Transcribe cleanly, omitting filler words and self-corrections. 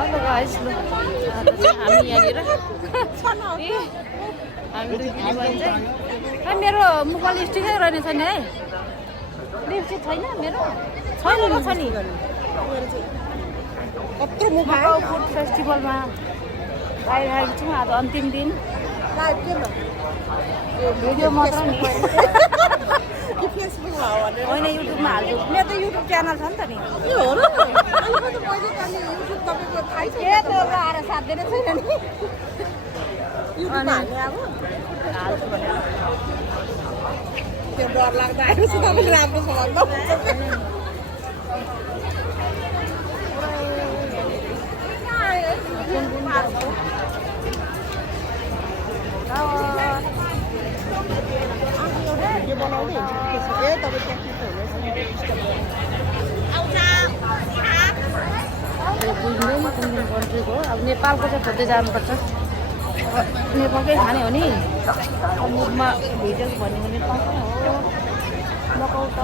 hello guys लो हामी यहाँनिर हामी दुई भन्छ खै मेरो मुखमा लिपस्टिकै रहेछ नि है लिपस्टिक छैन मेरो छैन र छ नि कत्रो मुख मकाउ फुड फेस्टिभलमा आइरहेको छौँ आज अन्तिम दिन लाइभ के ल भिडियो मात्र नि कि फेसबुकमा हो भने होइन युट्युबमा हाल्छु मेरो त युट्युब च्यानल छ नि त नि के हो र अहिले त मैले त युट्युब तपाईको थाहै छ ए त्यो आएर साथ दिने छैन नि युट्युबमा हाल्ने अब हाल्छु भनेर त्यो डर लाग्दा आएको छ तपाईले राम्रो छ भन्दा भिडियो बनाउने हुन्छ ए तपाईँ त्यहाँ के बुझ्दैन कुन कुन कन्ट्रीको अब नेपालको चाहिँ खोज्दै जानुपर्छ नेपालकै खाने हो नि मुखमा भिडियो भन्यो भने नेपालकै हो मकाउ त